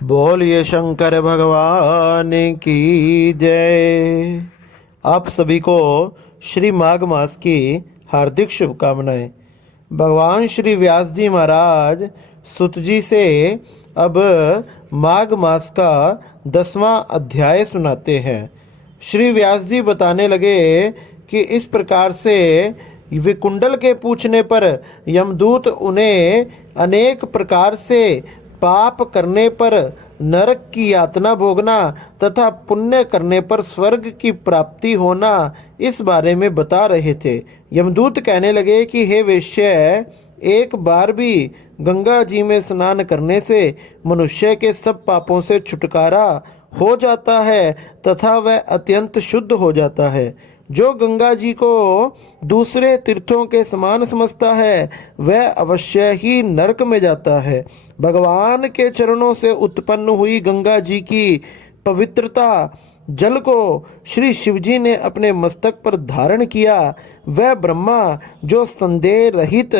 बोलिए शंकर भगवान की जय। आप सभी को श्री माघ मास की हार्दिक शुभकामनाएं। भगवान श्री व्यास जी महाराज सुत जी से अब माघ मास का 10वां अध्याय सुनाते हैं। श्री व्यास जी बताने लगे कि इस प्रकार से विकुंडल के पूछने पर यमदूत उन्हें अनेक प्रकार से पाप करने पर नरक की यातना भोगना तथा पुण्य करने पर स्वर्ग की प्राप्ति होना इस बारे में बता रहे थे। यमदूत कहने लगे कि हे वेश्य, एक बार भी गंगा जी में स्नान करने से मनुष्य के सब पापों से छुटकारा हो जाता है तथा वह अत्यंत शुद्ध हो जाता है। जो गंगा जी को दूसरे तीर्थों के समान समझता है वह अवश्य ही नरक में जाता है। भगवान के चरणों से उत्पन्न हुई गंगा जी की पवित्रता जल को श्री शिवजी ने अपने मस्तक पर धारण किया। वह ब्रह्मा जो संदेह रहित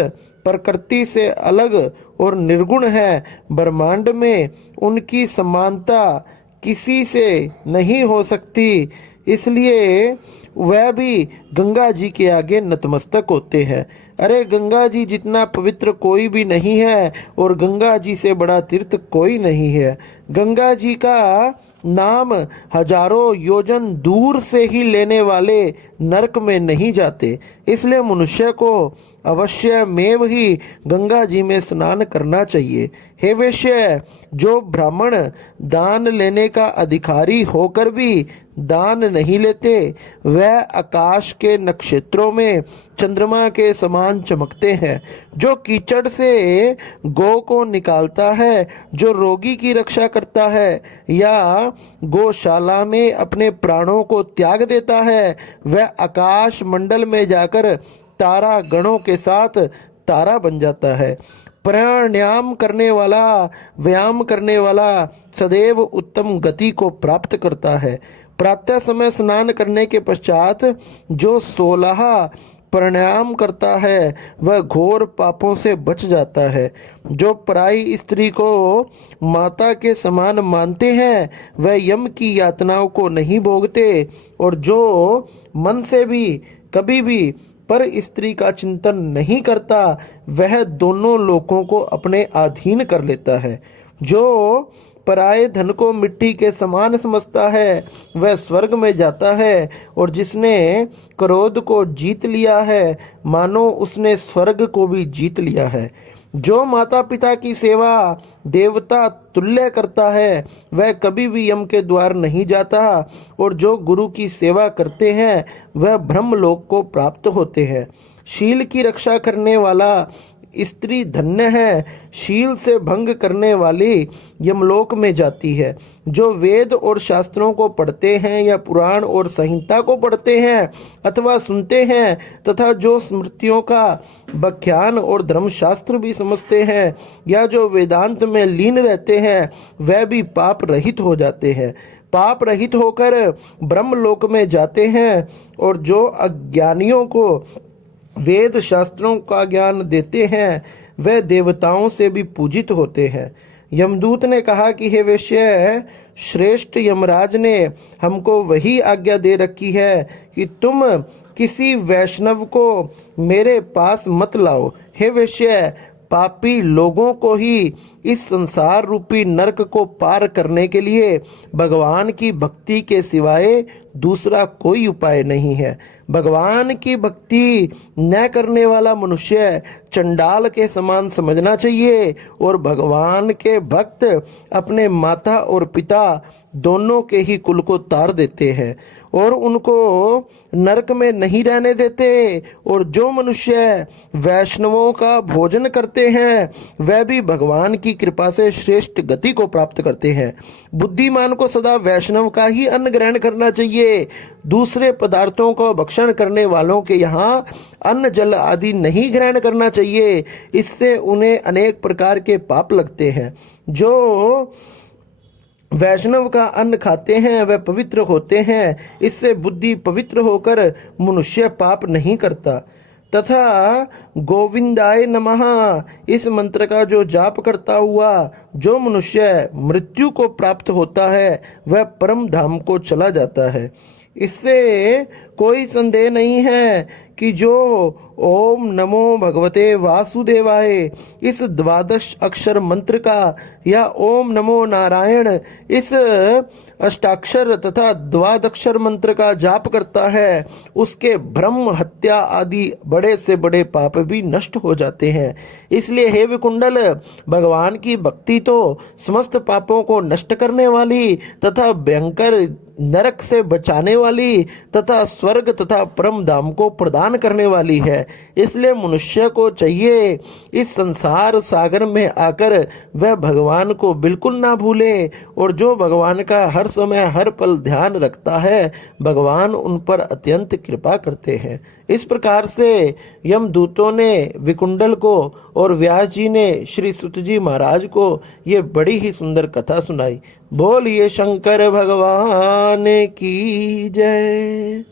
प्रकृति से अलग और निर्गुण है, ब्रह्मांड में उनकी समानता किसी से नहीं हो सकती, इसलिए वह भी गंगा जी के आगे नतमस्तक होते हैं। अरे गंगा जी जितना पवित्र कोई भी नहीं है और गंगा जी से बड़ा तीर्थ कोई नहीं है। गंगा जी का नाम हजारों योजन दूर से ही लेने वाले नरक में नहीं जाते, इसलिए मनुष्य को अवश्य में ही गंगा जी में स्नान करना चाहिए। हे वैश्य, जो ब्राह्मण दान लेने का अधिकारी होकर भी दान नहीं लेते वह आकाश के नक्षत्रों में चंद्रमा के समान चमकते हैं। जो कीचड़ से गौ को निकालता है, जो रोगी की रक्षा करता है या गौशाला में अपने प्राणों को त्याग देता है, वह आकाश मंडल में जाकर तारा गणों के साथ तारा बन जाता है। प्राणायाम करने वाला, व्यायाम करने वाला सदैव उत्तम गति को प्राप्त करता है। प्रातः समय स्नान करने के पश्चात जो 16 प्राणायाम करता है वह घोर पापों से बच जाता है। जो पराई स्त्री को माता के समान मानते हैं वह यम की यातनाओं को नहीं भोगते, और जो मन से भी कभी भी पर स्त्री का चिंतन नहीं करता वह दोनों लोकों को अपने अधीन कर लेता है। जो पराये धन को मिट्टी के समान समझता है वह स्वर्ग में जाता है, और जिसने क्रोध को जीत लिया है मानो उसने स्वर्ग को भी जीत लिया है। जो माता पिता की सेवा देवता तुल्य करता है वह कभी भी यम के द्वार नहीं जाता, और जो गुरु की सेवा करते हैं वह ब्रह्मलोक को प्राप्त होते हैं। शील की रक्षा करने वाला स्त्री धन्य है, शील से भंग करने वाली यमलोक में जाती है। जो वेद और शास्त्रों को पढ़ते हैं या पुराण और संहिता को पढ़ते हैं अथवा सुनते हैं तथा जो स्मृतियों का व्याख्यान और धर्मशास्त्र भी समझते हैं या जो वेदांत में लीन रहते हैं वह भी पाप रहित हो जाते हैं, पाप रहित होकर ब्रह्मलोक में जाते हैं। और जो अज्ञानियों को वेद शास्त्रों का ज्ञान देते हैं वह देवताओं से भी पूजित होते हैं। यमदूत ने कहा कि हे वैश्य, श्रेष्ठ यमराज ने हमको वही आज्ञा दे रखी है कि तुम किसी वैष्णव को मेरे पास मत लाओ। हे वैश्य, पापी लोगों को ही इस संसार रूपी नरक को पार करने के लिए भगवान की भक्ति के सिवाय दूसरा कोई उपाय नहीं है। भगवान की भक्ति न करने वाला मनुष्य चंडाल के समान समझना चाहिए, और भगवान के भक्त अपने माता और पिता दोनों के ही कुल को तार देते हैं और उनको नरक में नहीं रहने देते। और जो मनुष्य वैष्णवों का भोजन करते हैं वह भी भगवान की कृपा से श्रेष्ठ गति को प्राप्त करते हैं। बुद्धिमान को सदा वैष्णव का ही अन्न ग्रहण करना चाहिए। दूसरे पदार्थों को भक्षण करने वालों के यहाँ अन्न जल आदि नहीं ग्रहण करना चाहिए, इससे उन्हें अनेक प्रकार के पाप लगते हैं। जो वैष्णव का अन्न खाते हैं वह पवित्र होते हैं, इससे बुद्धि पवित्र होकर मनुष्य पाप नहीं करता। तथा गोविंदाय नमः इस मंत्र का जो जाप करता हुआ जो मनुष्य मृत्यु को प्राप्त होता है वह परम धाम को चला जाता है। इससे कोई संदेह नहीं है कि जो ओम नमो भगवते वासुदेवाय इस द्वादश अक्षर मंत्र का या ओम नमो नारायण इस अष्टाक्षर तथा द्वादक्षर मंत्र का जाप करता है उसके भ्रम हत्या आदि बड़े से बड़े पाप भी नष्ट हो जाते हैं। इसलिए हे विकुंडल, भगवान की भक्ति तो समस्त पापों को नष्ट करने वाली तथा भयंकर नरक से बचाने वाली तथा स्वर्ग तथा परम धाम को प्रदान करने वाली है। इसलिए मनुष्य को चाहिए इस संसार सागर में आकर वह भगवान को बिल्कुल ना भूले, और जो भगवान का हर समय हर पल ध्यान रखता है भगवान उन पर अत्यंत कृपा करते हैं। इस प्रकार से यमदूतों ने विकुंडल को और व्यास जी ने श्री सुत जी महाराज को ये बड़ी ही सुंदर कथा सुनाई। बोलिए शंकर भगवान की जय।